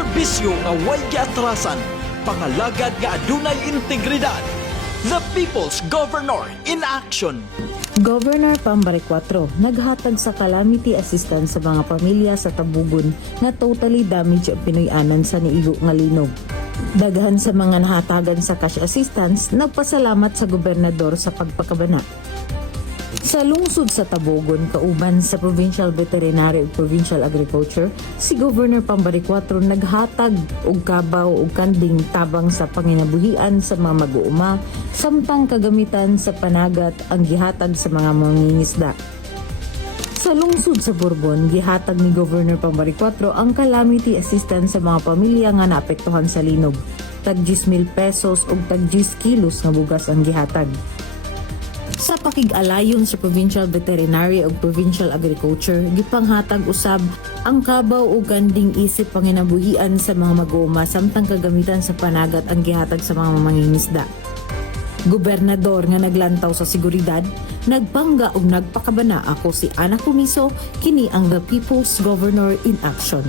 Serbisyo nga way giatrasan, pangalagad nga adunay integridad. The People's Governor in Action. Governor Baricuatro naghatag sa calamity assistance sa mga pamilya sa Tabugon nga totally damaged ang pinuy-anan sa niigo nga linog. Daghan sa mga nahatagan sa cash assistance, nagpasalamat sa gobernador sa pagpakabana. Sa lungsod sa Tabugon, kauban sa Provincial Veterinary ug Provincial Agriculture, si Governor Baricuatro naghatag og kabaw ug kanding tabang sa panginabuhian sa mga mag-uuma, samtang kagamitan sa panagat ang gihatag sa mga mangingisda. Sa lungsod sa Bourbon, gihatag ni Governor Baricuatro ang calamity assistance sa mga pamilya nga naapektuhan sa linog. Tag 10,000 pesos ug tag 10 kilos nga bugas ang gihatag. Sa pakig-alayon sa Provincial Veterinary ug Provincial Agriculture, gipanghatag usab ang kabaw ug ganding isip panginabuhian sa mga mag-uuma samtang kagamitan sa panagat ang gihatag sa mga mangingisda. Gobernador nga naglantaw sa seguridad, nagpangga ug nagpakabana. Ako si Ana Kumiso, kini ang The People's Governor in Action.